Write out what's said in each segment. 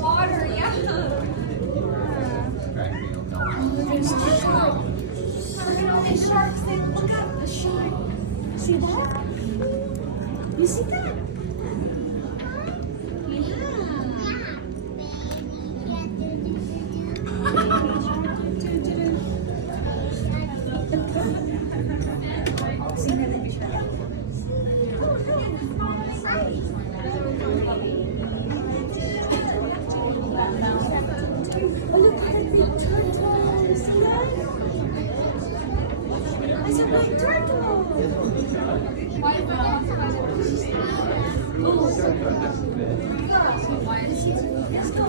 Water, yeah. There's sharks. Look at all these sharks. Look up the shark. See that? You see that? Oh, look at the big turtle. See that? It's a big turtle. Let's go.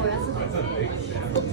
Where's the big turtle?